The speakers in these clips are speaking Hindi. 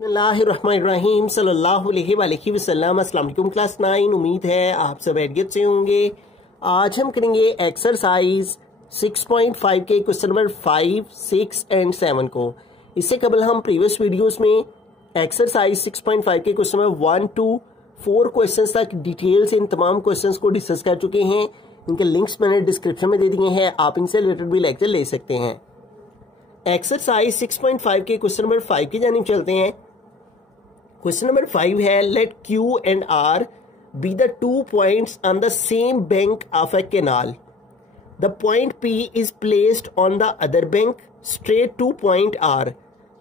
बिस्मिल्लाहिर्रहमानिर्रहीम सल्लल्लाहु अलैहि वसल्लम। अस्सलाम वालेकुम क्लास 9। उम्मीद है आप सब खैरियत से होंगे। आज हम करेंगे एक्सरसाइज 6.5 के क्वेश्चन नंबर 5, 6 एंड 7 को। इससे कबल हम प्रीवियस वीडियोस में एक्सरसाइज 6.5 के क्वेश्चन नंबर 1 to 4 क्वेश्चन तक डिटेल से इन तमाम क्वेश्चन को डिस्कस कर चुके हैं। इनके लिंक्स मैंने डिस्क्रिप्शन में दे दिए हैं, आप इनसे रिलेटेड भी लेक्चर ले सकते हैं। एक्सरसाइज 6.5 के क्वेश्चन नंबर 5 की जानिब चलते हैं। क्वेश्चन नंबर 5 है, late Q and R be the 2 points on the same bank of a canal. The point P is placed on the other bank straight to point R.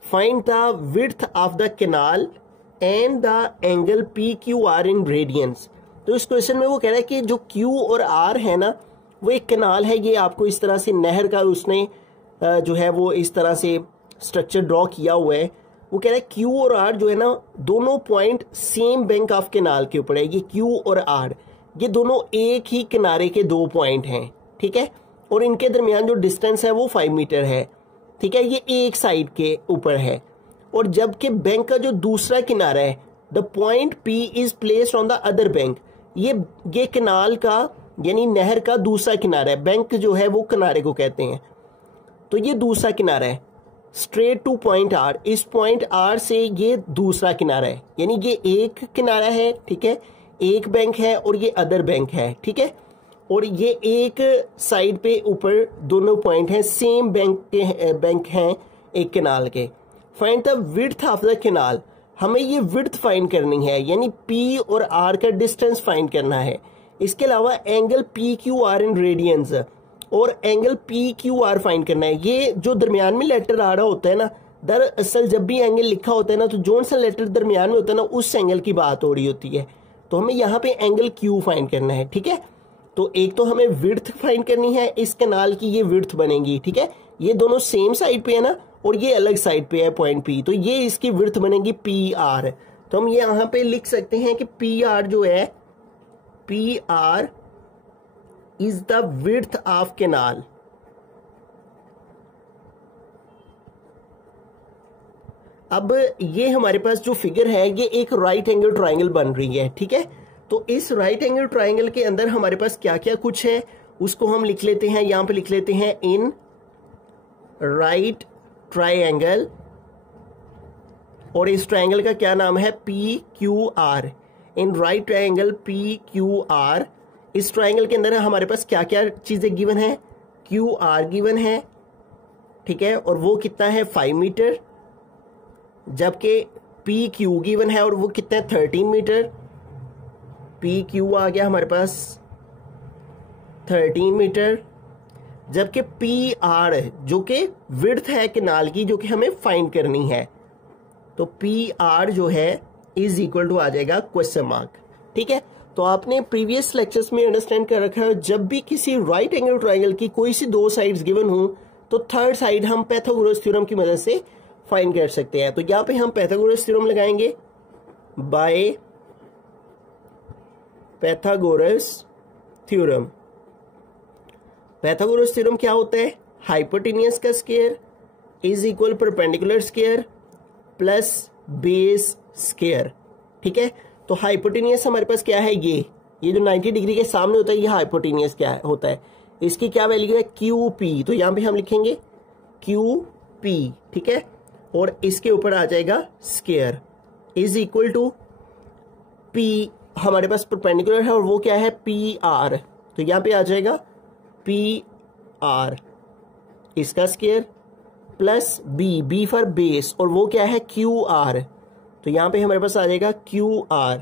Find the width of the canal and the angle PQR in radians. तो इस क्वेश्चन में वो कह रहा है कि जो Q और R है ना, वो एक कैनाल है। ये आपको इस तरह से नहर का उसने जो है वो इस तरह से स्ट्रक्चर ड्रॉ किया हुआ है। वो कह रहा है Q और R जो है ना, दोनों point same bank of canal के ऊपर है। ये Q और R ये दोनों एक ही किनारे के दो पॉइंट हैं, ठीक है। और इनके दरमियान जो डिस्टेंस है वो 5 मीटर है, ठीक है। ये एक साइड के ऊपर है। और जबकि बैंक का जो दूसरा किनारा है, the point P is placed on the other bank, ये किनाल का यानी नहर का दूसरा किनारा है। बैंक जो है वो किनारे को कहते हैं। तो ये दूसरा किनारा है स्ट्रेट टू पॉइंट R। इस पॉइंट R से ये दूसरा किनारा है, यानी ये एक किनारा है, ठीक है। एक बैंक है और ये अदर बैंक है, ठीक है। और ये एक साइड पे ऊपर दोनों पॉइंट हैं, सेम बैंक हैं एक किनाल के। Find the width of the canal, हमें ये विड्थ फाइंड करनी है, यानी P और R का डिस्टेंस फाइंड करना है। इसके अलावा एंगल PQR इन रेडियंस और एंगल PQR फाइंड करना है। ये जो दरमियान में लेटर आ रहा होता है ना, दरअसल जब भी एंगल लिखा होता है ना, तो जोन सा लेटर दरमियान में होता है ना, उस एंगल की बात हो रही होती है। तो हमें यहाँ पे एंगल Q फाइंड करना है, ठीक है। तो एक तो हमें विड्थ फाइंड करनी है, इस कैनाल की ये विड्थ बनेगी, ठीक है। ये दोनों सेम साइड पे है ना, और ये अलग साइड पे है पॉइंट P, तो ये इसकी विड्थ बनेगी PR। तो हम ये यहाँ पे लिख सकते हैं कि PR जो है, PR is the width of canal। अब ये हमारे पास जो फिगर है, ये एक राइट एंगल ट्राइंगल बन रही है, ठीक है। तो इस राइट एंगल ट्राइंगल के अंदर हमारे पास क्या क्या कुछ है, उसको हम लिख लेते हैं। यहां पे लिख लेते हैं इन राइट ट्राइंगल, और इस ट्राइंगल का क्या नाम है, PQR। इन राइट ट्राइंगल PQR, इस ट्राइंगल के अंदर हमारे पास क्या क्या चीजें गिवन है, QR गिवन है, ठीक है। और वो कितना है, 5 मीटर। जबकि PQ गिवन है और वो कितना है, 13 मीटर। PQ आ गया हमारे पास 13 मीटर। जबकि PR जो कि विड्थ है किनाल की, जो कि हमें फाइंड करनी है, तो PR जो है इज इक्वल टू आ जाएगा क्वेश्चन मार्क, ठीक है। तो आपने प्रीवियस लेक्चर्स में अंडरस्टैंड कर रखा है, जब भी किसी राइट एंगल ट्राइंगल की कोई सी दो साइड्स गिवन हो, तो थर्ड साइड हम पाइथागोरस थ्योरम की मदद से फाइंड कर सकते हैं। तो यहाँ पे हम पाइथागोरस थ्योरम लगाएंगे, by Pythagoras theorem. Pythagoras theorem क्या होता है, हाइपोटेनियस का square is equal perpendicular square plus base square, ठीक है। तो हाइपोटेनियस हमारे पास क्या है, ये जो 90 डिग्री के सामने होता है, ये हाइपोटेनियस क्या है, होता है। इसकी क्या वैल्यू है, QP। तो यहां पे हम लिखेंगे QP, ठीक है। और इसके ऊपर आ जाएगा square is equal to P, हमारे पास परपेंडिकुलर है और वो क्या है, PR। तो यहां पे आ जाएगा PR, इसका square plus B for base, और वो क्या है, QR। तो यहां पे हमारे पास आ जाएगा QR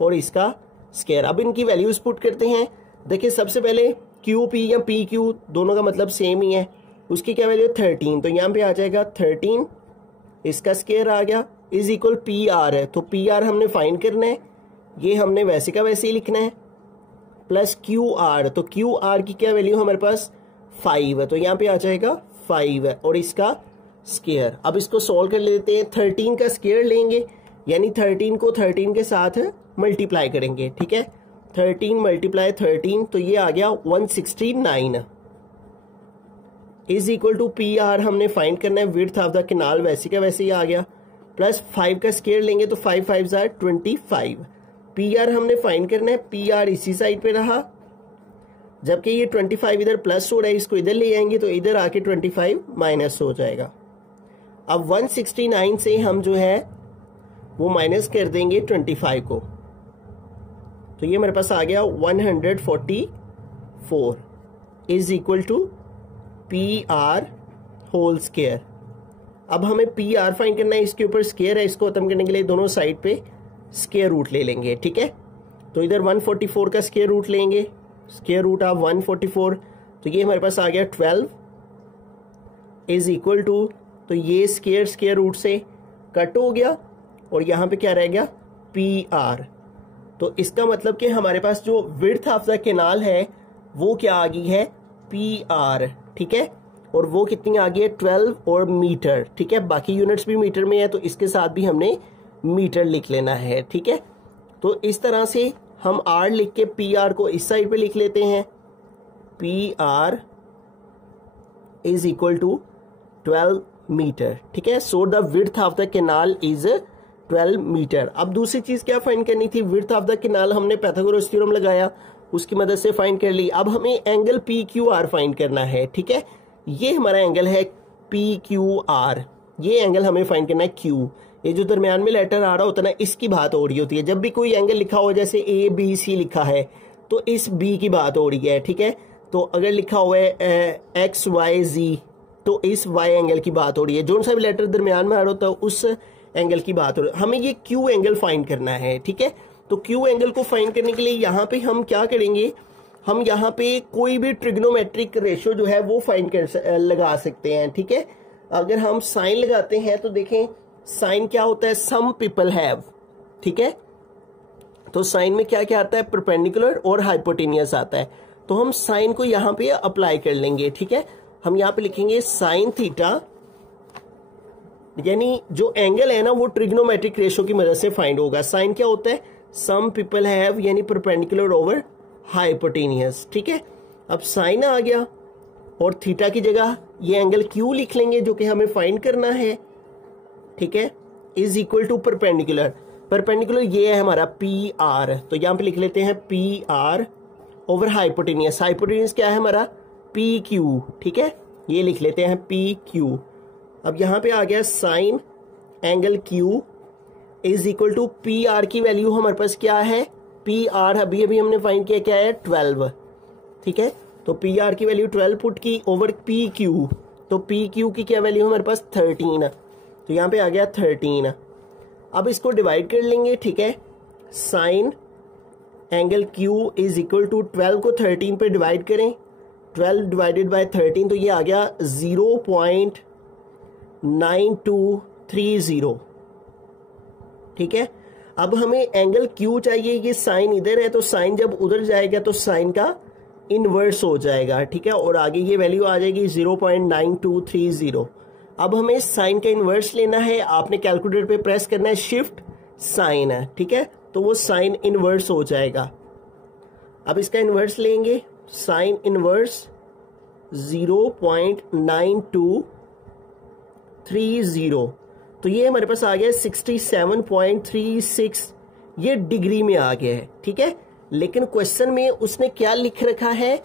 और इसका स्क्वायर। अब इनकी वैल्यूज पुट करते हैं। देखिए सबसे पहले QP या PQ दोनों का मतलब सेम ही है, उसकी क्या वैल्यू है, 13। तो यहां पे आ जाएगा 13, इसका स्क्वायर आ गया इज इक्वल PR है। तो PR हमने फाइंड करना है, ये हमने वैसे का वैसे ही लिखना है, प्लस QR। तो QR की क्या वैल्यू हमारे पास 5 है, तो यहां पे आ जाएगा 5 है और इसका स्क्वायर। अब इसको सॉल्व कर लेते हैं। 13 का स्क्वायर लेंगे, यानी 13 को 13 के साथ मल्टीप्लाई करेंगे, ठीक है। 13 मल्टीप्लाई 13, तो ये आ गया 169 इज इक्वल टू PR हमने फाइंड करना है, विड्थ ऑफ द कैनाल वैसे का वैसे ही आ गया। प्लस 5 का स्क्वायर लेंगे तो 5 5 जार 25। पी आर हमने फाइंड करना है, पी आर इसी साइड पे रहा, जबकि ये 25 इधर प्लस हो रहा है, इसको इधर ले आएंगे तो इधर आके 25 माइनस हो जाएगा। अब 169 से हम जो है वो माइनस कर देंगे 25 को, तो ये मेरे पास आ गया 144 is equal to P R whole square. अब हमें पी आर फाइंड करना है, इसके ऊपर स्क्वायर है, इसको खत्म करने के लिए दोनों साइड पे स्क्वायर रूट ले लेंगे, ठीक है। तो इधर 144 का स्क्वायर रूट लेंगे, स्क्वायर रूट ऑफ 144, तो ये हमारे पास आ गया 12 इज इक्वल टू, तो ये स्क्वायर रूट से कट हो गया और यहाँ पे क्या रह गया पी आर। तो इसका मतलब कि हमारे पास जो विड्थ ऑफ द कैनाल है वो क्या आ गई है पी आर, ठीक है। और वो कितनी आ गई है 12 और मीटर, ठीक है। बाकी यूनिट्स भी मीटर में है तो इसके साथ भी हमने मीटर लिख लेना है, ठीक है। तो इस तरह से हम आर लिख के पी आर को इस साइड पे लिख लेते हैं, P R is equal to 12 metre, ठीक है। So the width of the canal is 12 metre. अब दूसरी चीज क्या फाइंड करनी थी, विड्थ ऑफ द कैनाल हमने पाइथागोरस थ्योरम लगाया, उसकी मदद से फाइंड कर ली। अब हमें angle P Q R find करना है, ठीक है। ये हमारा एंगल है पी क्यू आर, ये एंगल हमें फाइंड करना है क्यू। ये जो दरमियान में लेटर आ रहा होता है ना, इसकी बात हो रही होती है। जब भी कोई एंगल लिखा हो, जैसे ए बी सी लिखा है तो इस बी की बात हो रही है, ठीक है। तो अगर लिखा हुआ है एक्स वाई जी तो इस वाई एंगल की बात हो रही है। जो सा भी लेटर दरमियान में आ रहा होता है उस एंगल की बात हो रही है। हमें ये क्यू एंगल फाइंड करना है, ठीक है। तो क्यू एंगल को फाइंड करने के लिए यहाँ पे हम क्या करेंगे, हम यहाँ पे कोई भी ट्रिग्नोमेट्रिक रेशियो जो है वो फाइंड कर लगा सकते हैं, ठीक है। अगर हम साइन लगाते हैं तो देखें साइन क्या होता है, सम पीपल हैव, ठीक है। तो साइन में क्या क्या आता है, परपेंडिकुलर और हाइपोटेनियस आता है। तो हम साइन को यहाँ पे अप्लाई कर लेंगे, ठीक है। हम यहाँ पे लिखेंगे साइन थीटा, यानी जो एंगल है ना वो ट्रिग्नोमेट्रिक रेशियो की मदद से फाइंड होगा। साइन क्या होता है, सम पीपल हैव, यानी परपेंडिकुलर ओवर हाइपोटेनियस, ठीक है। अब साइन आ गया और थीटा की जगह ये एंगल क्यू लिख लेंगे जो कि हमें फाइंड करना है, ठीक है। Is equal to perpendicular, perpendicular ये है हमारा पी आर, तो यहां पे लिख लेते हैं P are over hypotenuse. Hypotenuse क्या है हमारा पी क्यू, ठीक है, ये लिख लेते हैं पी क्यू। अब यहां पे आ गया sine angle Q is equal to P R की वैल्यू हमारे पास क्या है, पी आर अभी अभी हमने फाइंड किया क्या है 12, ठीक है। तो पी आर की वैल्यू 12 पुट की ओवर पी क्यू, तो पी क्यू की क्या वैल्यू हमारे पास 13, तो यहाँ पे आ गया 13। अब इसको डिवाइड कर लेंगे, ठीक है। Sine angle Q is equal to 12 को 13 पे डिवाइड करें, 12 डिवाइडेड बाय 13 तो ये आ गया 0.9230, ठीक है। अब हमें एंगल क्यू चाहिए, ये साइन इधर है तो साइन जब उधर जाएगा तो साइन का इनवर्स हो जाएगा, ठीक है। और आगे ये वैल्यू आ जाएगी 0.9230। अब हमें साइन का इनवर्स लेना है, आपने कैलकुलेटर पे प्रेस करना है शिफ्ट साइन है, ठीक है। तो वो साइन इनवर्स हो जाएगा। अब इसका इनवर्स लेंगे, साइन इनवर्स 0.9230, तो ये हमारे पास आ गया 67.36, ये डिग्री में आ गया है, ठीक है। लेकिन क्वेश्चन में उसने क्या लिख रखा है,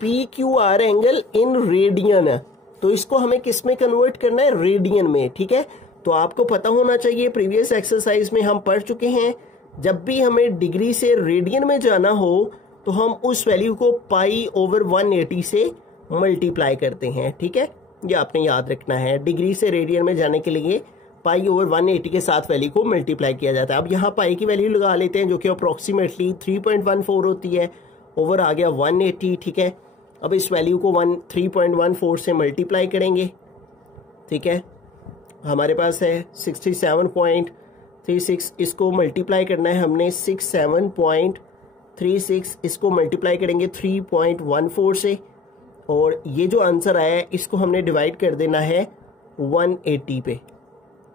P Q R angle in radian, तो इसको हमें किस में कन्वर्ट करना है, रेडियन में, ठीक है। तो आपको पता होना चाहिए, प्रीवियस एक्सरसाइज में हम पढ़ चुके हैं, जब भी हमें डिग्री से रेडियन में जाना हो तो हम उस वैल्यू को पाई ओवर 180 से मल्टीप्लाई करते हैं, ठीक है। ये आपने याद रखना है, डिग्री से रेडियन में जाने के लिए पाई ओवर 180 के साथ वैल्यू को मल्टीप्लाई किया जाता है। अब यहाँ पाई की वैल्यू लगा लेते हैं जो कि अप्रोक्सीमेटली 3.14 होती है, ओवर आ गया 180, ठीक है। अब इस वैल्यू को 3.14 से मल्टीप्लाई करेंगे, ठीक है। हमारे पास है 67.36, इसको मल्टीप्लाई करना है हमने 67.36, इसको मल्टीप्लाई करेंगे 3.14 से, और ये जो आंसर आया है इसको हमने डिवाइड कर देना है 180 पे।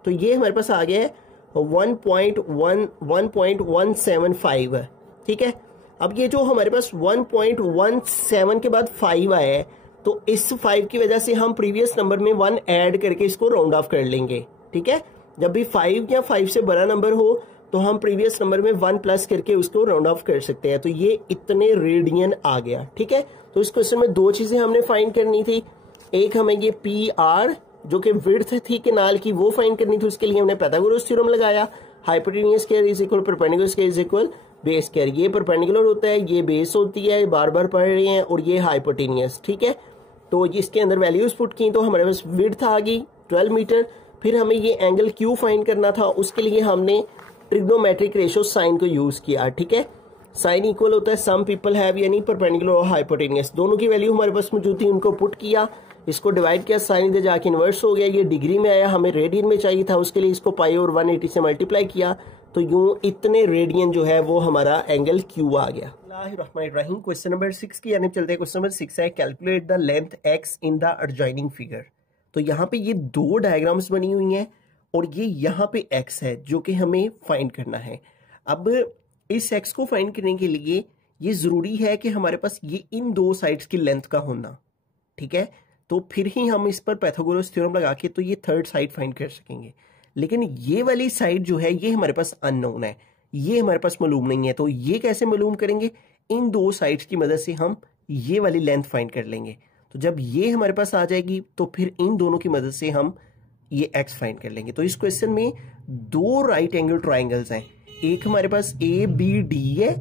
तो ये हमारे पास आ गया है 1.175, ठीक है। अब ये जो हमारे पास 1.17 के बाद 5 आया है, तो इस 5 की वजह से हम प्रीवियस नंबर में 1 ऐड करके इसको राउंड ऑफ कर लेंगे, ठीक है। जब भी 5 या 5 से बड़ा नंबर हो तो हम प्रीवियस नंबर में 1 प्लस करके उसको राउंड ऑफ कर सकते हैं। तो ये इतने रेडियन आ गया, ठीक है। तो इस क्वेश्चन में दो चीजें हमने फाइंड करनी थी, एक हमें ये पी आर जो कि विड्थ थी केनाल की वो फाइंड करनी थी, उसके लिए हमने पाइथागोरस थ्योरम लगाया, hypotenuse square is equal perpendicular square is equal base square. ये परपेंडिकुलर होता है, ये बेस होती है, बार बार पढ़ रहे हैं, और ये हाइपोटेन्यूस, ठीक है। तो इसके अंदर वैल्यूज पुट की तो हमारे पास विड्थ आ गई 12 मीटर। फिर हमें ये एंगल क्यू फाइंड करना था, उसके लिए हमने ट्रिग्नोमेट्रिक रेशियो साइन को यूज किया, ठीक है। साइन इक्वल होता है सम पीपल हैव, यानी परपेंडिकुलर और हाइपोटेन्यूस दोनों की वैल्यू हमारे पास मौजूद थी, उनको पुट किया, इसको डिवाइड किया, साइन इधर जाके इन्वर्स हो गया, ये डिग्री में आया, हमें रेडियन में चाहिए था, उसके लिए इसको पाई और 180 से मल्टीप्लाई किया, तो यूं इतने रेडियन जो है वो हमारा एंगल क्यू आ गया। बिस्मिल्लाहिर्रहमानिर्रहीम। क्वेश्चन नंबर 6 की यानी चलते हैं। क्वेश्चन नंबर 6 है calculate the length x in the adjoining figure. तो यहाँ पे ये दो डायग्राम्स बनी हुई हैं और ये यहाँ पे एक्स है जो कि हमें फाइंड करना है। अब इस एक्स को फाइंड करने के लिए ये जरूरी है कि हमारे पास ये इन दो साइड्स की लेंथ का होना, ठीक है। तो फिर ही हम इस पर पाइथागोरस थ्योरम लगा के तो ये थर्ड साइड फाइंड कर सकेंगे। लेकिन ये वाली साइड जो है ये हमारे पास अननोन है, ये हमारे पास मालूम नहीं है। तो ये कैसे मालूम करेंगे? इन दो साइड्स की मदद से हम ये वाली लेंथ फाइंड कर लेंगे। तो जब ये हमारे पास आ जाएगी तो फिर इन दोनों की मदद से हम ये एक्स फाइंड कर लेंगे। तो इस क्वेश्चन में दो राइट एंगल ट्राइंगल्स हैं, एक हमारे पास ए बी डी है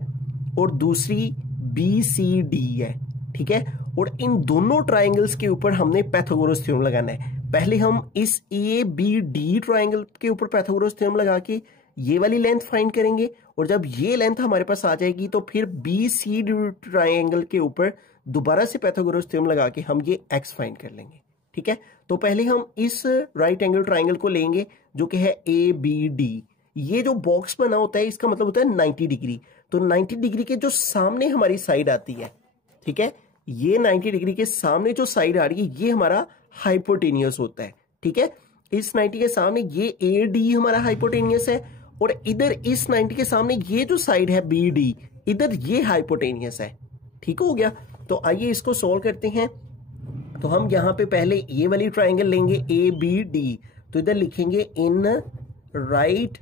और दूसरी बी सी डी है, ठीक है। और इन दोनों ट्राइंगल्स के ऊपर हमने पाइथागोरस थ्योरम लगाना है। पहले हम इस ए बी डी ट्राइंगल के ऊपर पाइथागोरस थ्योरम लगा के ये वाली लेंथ फाइंड करेंगे, और जब ये लेंथ हमारे पास आ जाएगी तो फिर बी सी डी ट्राइंगल के ऊपर दोबारा से पाइथागोरस थ्योरम लगा के हम ये एक्स फाइंड कर लेंगे, ठीक है। तो पहले हम इस राइट एंगल ट्राइंगल को लेंगे जो कि है ए बी डी। ये जो बॉक्स बना होता है इसका मतलब होता है 90 डिग्री। तो 90 डिग्री के जो सामने हमारी साइड आती है, ठीक है, ये 90 डिग्री के सामने जो साइड आ रही है ये हमारा हाइपोटेनियस होता है, ठीक है। इस 90 के सामने ये ए डी हमारा हाइपोटेनियस है, और इधर इस 90 के सामने ये जो साइड है बी डी, इधर ये हाइपोटेनियस है, ठीक हो गया। तो आइए इसको सोल्व करते हैं। तो हम यहां पे पहले ये वाली ट्राइंगल लेंगे ए बी डी, तो इधर लिखेंगे in right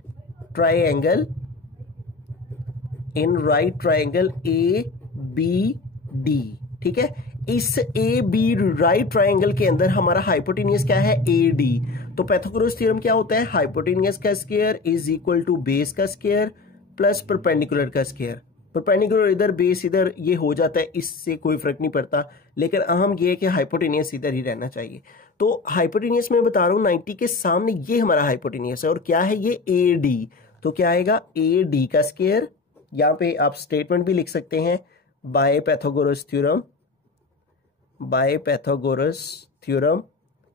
triangle A B D, ठीक है। इस ए बी राइट ट्राइंगल के अंदर हमारा हाइपोटेनियस क्या है? A D. तो पाइथागोरस थ्योरम क्या होता है? हाइपोटेनियस का square is equal to base का स्क्वायर प्लस परपेंडिकुलर का स्क्वायर। परपेंडिकुलर इधर, बेस इधर, ये हो जाता है, इससे कोई फर्क नहीं पड़ता, लेकिन अहम ये है कि हाइपोटेनियस इधर ही रहना चाहिए। तो हाइपोटेनियस में बता रहा हूं 90 के सामने ये हमारा हाइपोटेनियस है, और क्या है ये? ए डी। तो क्या आएगा? ए डी का स्क्वायर। यहाँ पे आप स्टेटमेंट भी लिख सकते हैं बाय पाइथागोरस थ्योरम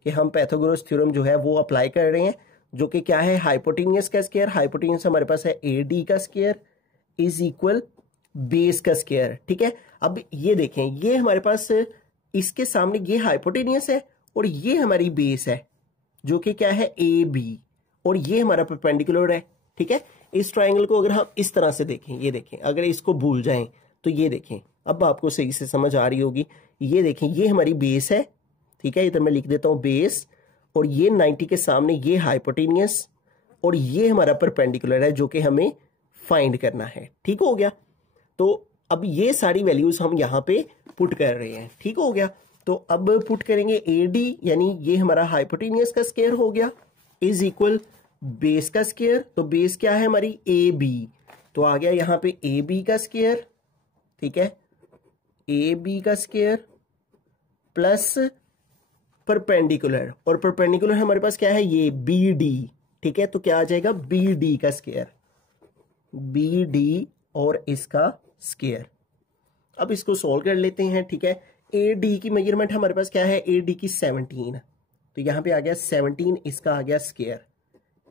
कि हम पाइथागोरस थ्योरम जो है वो अप्लाई कर रहे हैं, जो कि क्या है? हाइपोटेनियस का स्क्वायर। हाइपोटेनियस हमारे पास है ए डी का स्क्वायर इज इक्वल बेस का स्क्वायर, ठीक है। अब ये देखें, ये हमारे पास इसके सामने ये हाइपोटेनियस है और ये हमारी बेस है जो कि क्या है? ए बी, और ये हमारा परपेंडिकुलर है, ठीक है। इस ट्राइंगल को अगर हम इस तरह से देखें, ये देखें, अगर इसको भूल जाएं तो ये देखें, अब आपको सही से समझ आ रही होगी। ये देखें, ये हमारी बेस है, ठीक है, इधर मैं लिख देता हूं बेस, और ये 90 के सामने ये हाइपोटेनियस, और ये हमारा परपेंडिकुलर है जो कि हमें फाइंड करना है, ठीक हो गया। तो अब ये सारी वैल्यूज हम यहां पे पुट कर रहे हैं, ठीक हो गया। तो अब पुट करेंगे ए डी, यानी ये हमारा हाइपोटेनियस का स्क्वायर हो गया, इज इक्वल बेस का स्क्वायर। तो बेस क्या है हमारी? A B. तो आ गया यहां पे ए बी का स्क्वायर, ठीक है, ए बी का स्क्वायर प्लस परपेंडिकुलर, और परपेंडिकुलर हमारे पास क्या है? ये बी डी, ठीक है। तो क्या आ जाएगा? बी डी का स्क्वायर, बी डी और इसका स्क्वायर। अब इसको सोल्व कर लेते हैं, ठीक है। ए डी की मेजरमेंट हमारे पास क्या है? ए डी की 17, तो यहां पे आ गया 17, इसका आ गया square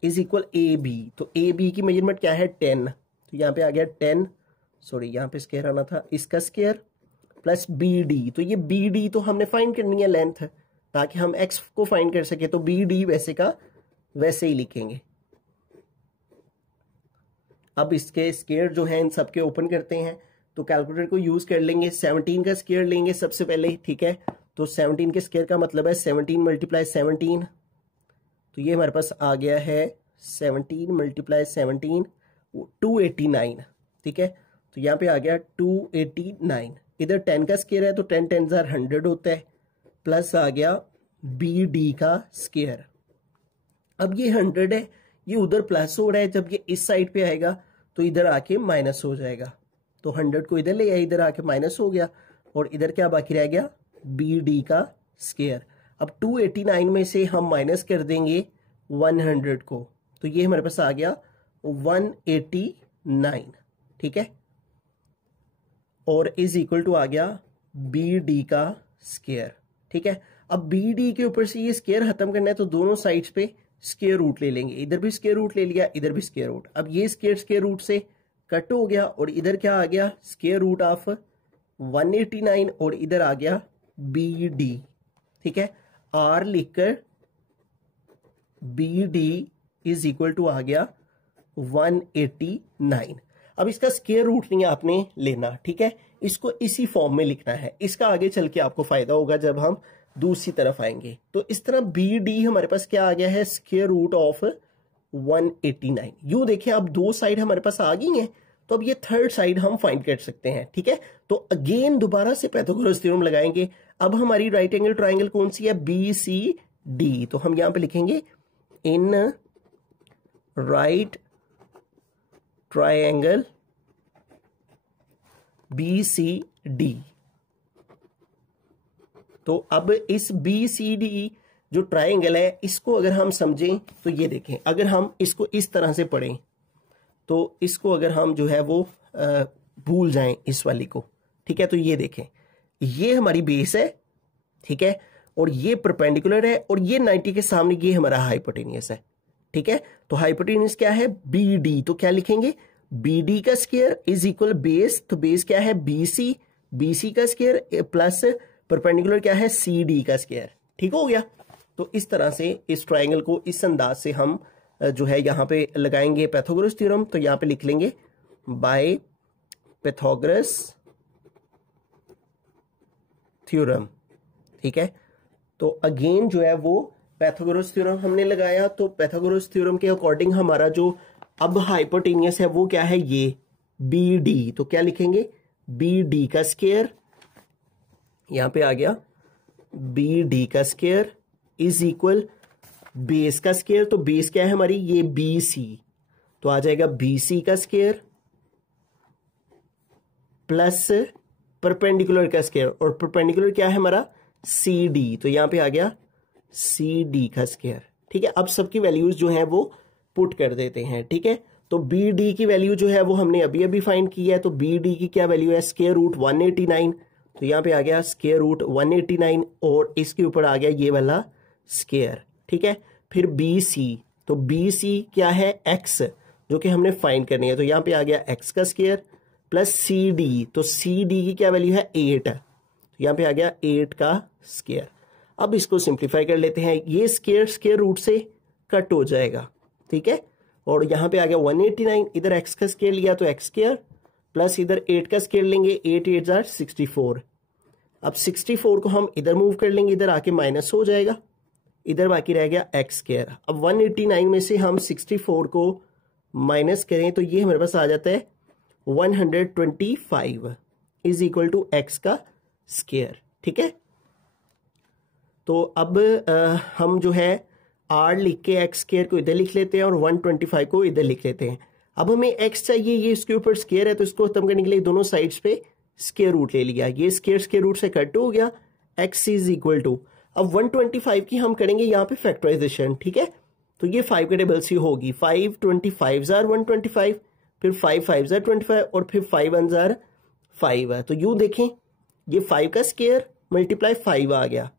is equal A B. तो ए बी की मेजरमेंट क्या है? 10, तो यहां पे आ गया 10, सॉरी यहां पे स्क्वायर आना था, इसका स्क्वायर प्लस बी डी। तो ये बी डी तो हमने फाइंड करनी है लेंथ, ताकि हम एक्स को फाइंड कर सके, तो बी डी वैसे का वैसे ही लिखेंगे। अब इसके स्क्वायर जो है इन सबके ओपन करते हैं, तो कैलकुलेटर को यूज कर लेंगे। 17 का स्क्वायर लेंगे सबसे पहले, ठीक है। तो 17 के स्क्वायर का मतलब है 17 × 17, तो ये हमारे पास आ गया है 17 मल्टीप्लाई 17 289, ठीक है। तो यहाँ पे आ गया 289, इधर 10 का स्क्वायर है तो 10 10 100 होता है, प्लस आ गया बी डी का स्क्वायर। अब ये 100 है, ये उधर प्लस हो रहा है, जब ये इस साइड पे आएगा तो इधर आके माइनस हो जाएगा। तो 100 को इधर ले आए, इधर आके माइनस हो गया, और इधर क्या बाकी रह गया, बी डी का स्क्वायर। अब 289 में से हम माइनस कर देंगे 100 को, तो ये हमारे पास आ गया 189, ठीक है, और इज इक्वल टू आ गया बी डी का स्क्वायर, ठीक है। अब बी डी के ऊपर से ये स्क्वायर खत्म करना है तो दोनों साइड्स पे स्क्वायर रूट ले लेंगे, इधर भी स्क्वायर रूट ले लिया, इधर भी स्क्वायर रूट। अब ये स्क्वायर रूट से कट हो गया, और इधर क्या आ गया, स्क्वायर रूट ऑफ 189, और इधर आ गया बी डी, ठीक है। आर लिखकर B D is equal to आ गया 189। अब इसका स्क्वायर रूट नहीं आपने लेना, ठीक है, इसको इसी फॉर्म में लिखना है। इसका आगे चल के आपको फायदा होगा जब हम दूसरी तरफ आएंगे। तो इस तरह बी डी हमारे पास क्या आ गया है, स्क्वायर रूट ऑफ 189। यूं देखें अब दो साइड हमारे पास आ गई हैं, तो अब ये थर्ड साइड हम फाइंड कर सकते हैं, ठीक है। तो अगेन दोबारा से पाइथागोरस थ्योरम लगाएंगे। अब हमारी राइट एंगल ट्राइंगल कौन सी है, बी सी डी। तो हम यहां पे लिखेंगे in right triangle B C D. तो अब इस बी सी डी जो ट्राइंगल है, इसको अगर हम समझें तो ये देखें, अगर हम इसको इस तरह से पढ़ें तो इसको अगर हम जो है वो भूल जाएं इस वाली को, ठीक है। तो ये देखें, ये हमारी बेस है, ठीक है, और ये परपेंडिकुलर है, और ये 90 के सामने ये हमारा हाइपोटेनियस है, ठीक है। तो हाइपोटेनियस क्या है, बी डी। तो क्या लिखेंगे, बी डी का स्क्वायर इज इक्वल बेस, तो बेस क्या है बी सी, बी सी का स्क्वायर प्लस परपेंडिकुलर क्या है सी डी का स्क्वायर, ठीक हो गया। तो इस तरह से इस ट्राइंगल को इस अंदाज से हम जो है यहाँ पे लगाएंगे पाइथागोरस थ्योरम। तो यहाँ पे लिख लेंगे बाय पाइथागोरस थ्योरम, ठीक है। तो अगेन जो है वो पाइथागोरस थ्योरम हमने लगाया। तो पाइथागोरस थ्योरम के अकॉर्डिंग हमारा जो अब हाइपोटेनियस है वो क्या है, ये बी डी। तो क्या लिखेंगे, बी डी का स्क्वायर, यहां पे आ गया बी डी का स्क्वायर इज इक्वल बेस का स्क्वायर। तो बेस क्या है हमारी, ये बी सी, तो आ जाएगा बी सी का स्क्वायर प्लस परपेंडिकुलर का स्क्वायर, और परपेंडिकुलर क्या है हमारा सी डी। तो यहां पे आ गया सी डी का स्क्वायर, ठीक है। अब सबकी वैल्यूज जो है वो पुट कर देते हैं, ठीक है। तो बी डी की वैल्यू जो है वो हमने अभी अभी फाइंड की है। तो बी डी की क्या वैल्यू है, स्क्वायर रूट 189। तो यहां पे आ गया स्क्वायर रूट 189, और इसके ऊपर आ गया ये वाला स्क्वायर, ठीक है। फिर बी सी, तो बी सी क्या है, एक्स, जो कि हमने फाइंड करनी है। तो यहां पे आ गया एक्स का स्क्वायर प्लस सी डी। तो सी डी की क्या वैल्यू है, 8। तो यहां पे आ गया 8 का स्क्वायर। अब इसको सिंप्लीफाई कर लेते हैं, ये स्क्वायर रूट से कट हो जाएगा, ठीक है। और यहां पे आ गया 189, इधर एक्स का स्क्वायर लिया तो एक्स स्क्वायर प्लस इधर 8 का स्क्वायर लेंगे, 8 8 जार 64। अब 64 को हम इधर मूव कर लेंगे, इधर आके माइनस हो जाएगा, इधर बाकी रह गया एक्स स्क्वायर। अब 189 में से हम 64 को माइनस करें तो ये हमारे पास आ जाता है 125 इज इक्वल टू एक्स का स्क्वायर, ठीक है। तो अब हम जो है आर लिख के एक्स स्क्वायर को इधर लिख लेते हैं और 125 को इधर लिख लेते हैं। अब हमें एक्स चाहिए, ये इसके ऊपर स्क्वायर है, तो इसको खत्म करने के लिए दोनों साइड्स पे स्क्वायर रूट ले लिया, ये स्क्वायर रूट से कट हो गया, एक्स इज इक्वल टू, अब 125 की हम करेंगे यहाँ पे फैक्टराइजेशन, ठीक है। तो ये 5 के टेबल से होगी, 5 25 जार 125, फिर 5 5 जार 25, और फिर 5 1 जार 5 है। तो यूं देखें, ये 5 का स्क्वायर मल्टीप्लाई 5 आ गया,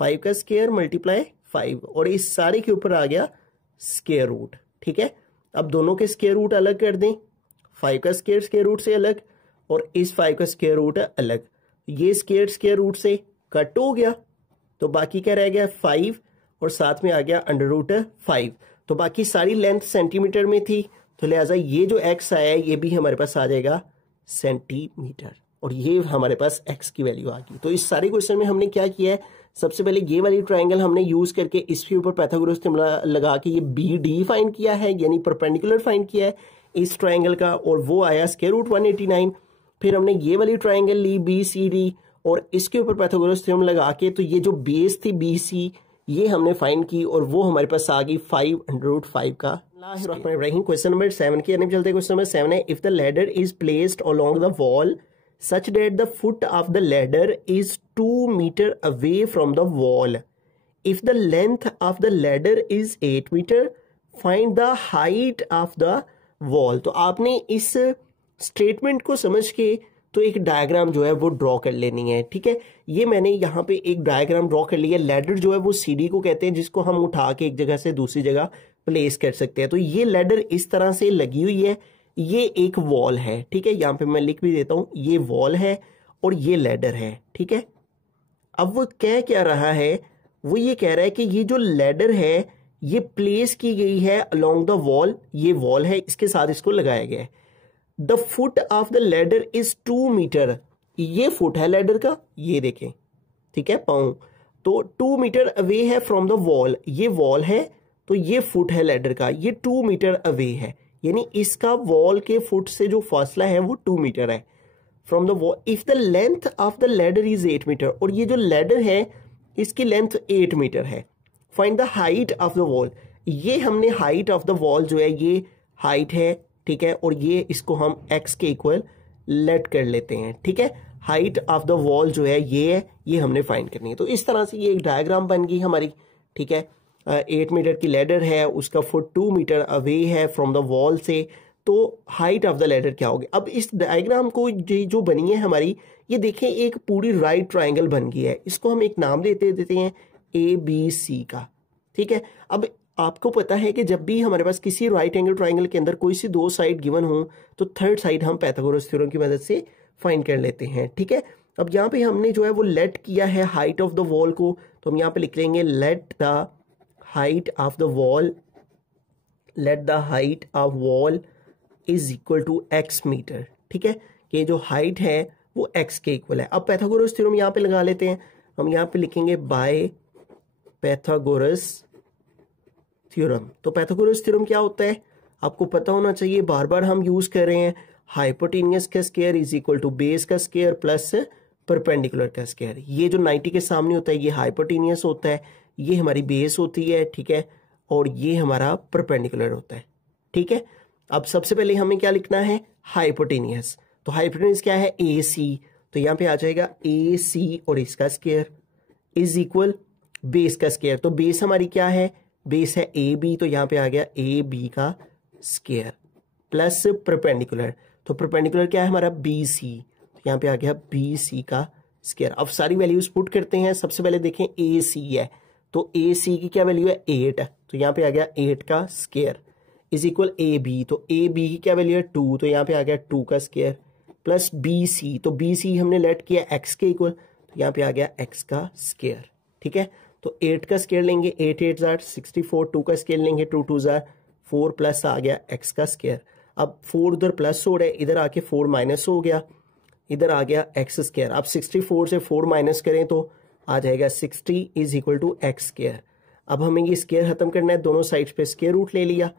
5 का स्क्वायर मल्टीप्लाई 5, और इस सारे के ऊपर आ गया स्क्वायर रूट, ठीक है। अब दोनों के स्क्वायर रूट अलग कर दें, 5 का स्क्वायर रूट से अलग, और इस 5 का स्क्वायर रूट अलग, ये स्क्वायर रूट से कट हो गया, तो बाकी क्या रह गया 5, और साथ में आ गया अंडर रूट 5। तो बाकी सारी लेंथ सेंटीमीटर में थी, तो लिहाजा ये जो एक्स आया है ये भी हमारे पास आ जाएगा सेंटीमीटर, और ये हमारे पास एक्स की वैल्यू आ गई। तो इस सारे क्वेश्चन में हमने क्या किया है, सबसे पहले ये वाली ट्राइंगल हमने यूज करके इसके ऊपर पाइथागोरस थ्योरम लगा के ये बी डी फाइंड किया है, यानी परपेंडिकुलर फाइंड किया है इस ट्राइंगल का, और वो आया स्क्वायर रूट 189। फिर हमने ये वाली ट्राइंगल ली बी सी डी और इसके ऊपर पाइथागोरस थ्योरम लगा के तो ये जो बेस थी बी सी ये हमने फाइंड की और वो हमारे पास आ गई 500√5 का। क्वेश्चन नंबर 7 की तरफ चलते हैं। क्वेश्चन नंबर 7 है, if the ladder is placed along the wall such that the foot of the ladder is 2 meters away from the wall. If the length of the ladder is 8 meters, find the height of the wall. तो आपने इस स्टेटमेंट को समझ के तो एक डायग्राम जो है वो ड्रॉ कर लेनी है। ठीक है, ये मैंने यहाँ पे एक डायग्राम ड्रॉ कर लिया। लैडर जो है वो सीढ़ी को कहते हैं जिसको हम उठा के एक जगह से दूसरी जगह प्लेस कर सकते हैं। तो ये लैडर इस तरह से लगी हुई है, ये एक वॉल है। ठीक है, यहां पे मैं लिख भी देता हूं, ये वॉल है और ये लैडर है। ठीक है, अब वो कह क्या रहा है, वो ये कह रहा है कि ये जो लैडर है ये प्लेस की गई है अलोंग द वॉल, ये वॉल है इसके साथ इसको लगाया गया है। The foot of the ladder is 2 metre, ये फुट है लैडर का, ये देखें। ठीक है, पाऊं तो 2 मीटर अवे है फ्रॉम द वॉल, ये वॉल है तो ये फुट है लैडर का, ये 2 मीटर अवे है, यानी इसका वॉल के फुट से जो फासला है वो 2 मीटर है from the wall. If the length of the ladder is 8 metre, और ये जो लैडर है इसकी लेंथ 8 मीटर है। Find the height of the wall, ये हमने हाइट ऑफ द वॉल जो है ये हाइट है। ठीक है, और ये इसको हम x के इक्वल लेट कर लेते हैं। ठीक है, हाइट ऑफ द वॉल जो है ये हमने फाइंड करनी है। तो इस तरह से ये एक डायग्राम बन गई हमारी। ठीक है, 8 मीटर की लैडर है, उसका फुट 2 मीटर अवे है फ्रॉम द वॉल से, तो हाइट ऑफ द लैडर क्या होगी। अब इस डायग्राम को जो बनी है हमारी, ये देखें एक पूरी राइट ट्राइंगल बन गई है। इसको हम एक नाम देते हैं ABC का। ठीक है, अब आपको पता है कि जब भी हमारे पास किसी राइट एंगल ट्राइंगल के अंदर कोई सी 2 साइड गिवन हो तो थर्ड साइड हम पाइथागोरस थ्योरम की मदद से फाइंड कर लेते हैं। ठीक है, अब यहाँ पे हमने जो है वो लेट किया है हाइट ऑफ द वॉल को, तो हम यहाँ पे लिख लेंगे let the height of the wall, let the height of wall is equal to x metre. ठीक है, कि जो हाइट है वो x के इक्वल है। अब पाइथागोरस थ्योरम यहाँ पे लगा लेते हैं। हम यहाँ पे लिखेंगे बाय पाइथागोरस थ्योरम। तो पाइथागोरस थ्योरम क्या होता है आपको पता होना चाहिए, बार बार हम यूज कर रहे हैं। हाइपोटेनियस का square is equal to base का स्क्वायर प्लस परपेंडिकुलर का स्क्वायर। ये जो 90 के सामने होता है ये हाइपोटेनियस होता है, ये हमारी बेस होती है। ठीक है, और ये हमारा परपेंडिकुलर होता है। ठीक है, अब सबसे पहले हमें क्या लिखना है, हाइपोटेनियस। तो हाइपोटेनियस क्या है, AC, तो यहाँ पे आ जाएगा AC और इसका स्क्वायर इज इक्वल बेस का स्क्वायर। तो बेस हमारी क्या है, बेस है AB, तो यहाँ पे आ गया AB का स्क्वायर प्लस परपेंडिकुलर। तो परपेंडिकुलर क्या है हमारा BC, तो यहाँ पे आ गया BC का स्क्वायर। अब सारी वैल्यूज पुट करते हैं। सबसे पहले देखें AC है, तो AC की क्या वैल्यू है 8, तो यहाँ पे आ गया 8 का स्क्वायर इज इक्वल AB, तो AB की क्या वैल्यू है 2, तो यहाँ पे आ गया 2 का स्क्वायर प्लस BC, तो BC हमने लेट किया x के इक्वल, तो यहाँ पे आ गया x का स्क्वायर। ठीक है, तो 8 का स्क्वायर लेंगे, 8 8 जार 64, 2 का स्क्वायर लेंगे 2 2 जार 4 प्लस आ गया x का स्क्वायर। अब 4 उधर प्लस हो रहा है, इधर आके 4 माइनस हो गया, इधर आ गया x स्क्वायर। अब 64 से 4 माइनस करें तो आ जाएगा 60 is equal to x square. अब हमें ये स्क्वायर खत्म करना है, दोनों साइड पे स्क्वायर रूट ले लिया।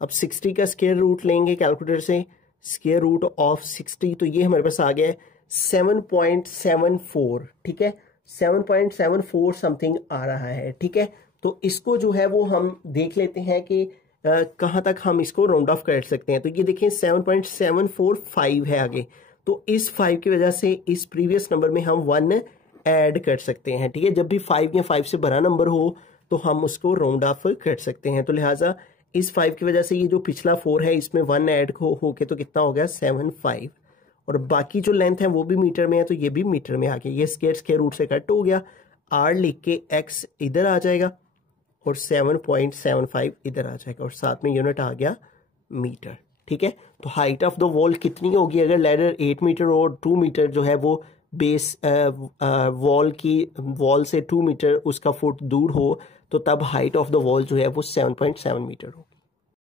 अब 60 का स्क्वायर रूट लेंगे कैलकुलेटर से, स्क्वायर रूट ऑफ 60, तो ये हमारे पास आ गया है 7.74। ठीक है, 7.74 समथिंग आ रहा है। ठीक है, तो इसको जो है वो हम देख लेते हैं कि कहाँ तक हम इसको राउंड ऑफ कर सकते हैं। तो ये देखें 7.745 है आगे, तो इस 5 की वजह से इस प्रीवियस नंबर में हम 1 ऐड कर सकते हैं। ठीक है, जब भी 5 या 5 से बड़ा नंबर हो तो हम उसको राउंड ऑफ कर सकते हैं। तो लिहाजा इस 5 की वजह से ये जो पिछला 4 है इसमें 1 ऐड हो के तो कितना हो गया 75, और बाकी जो लेंथ है वो भी मीटर में है तो ये भी मीटर में आ गया। ये स्क्वायर रूट से कट हो गया, R लिख के x इधर आ जाएगा और 7.75 इधर आ जाएगा और साथ में यूनिट आ गया मीटर। ठीक है, तो हाइट ऑफ द वॉल कितनी होगी, अगर लैडर 8 मीटर और 2 मीटर जो है वो बेस वॉल से 2 मीटर उसका फुट दूर हो तो तब हाइट ऑफ द वॉल जो है वो 7.7 मीटर हो।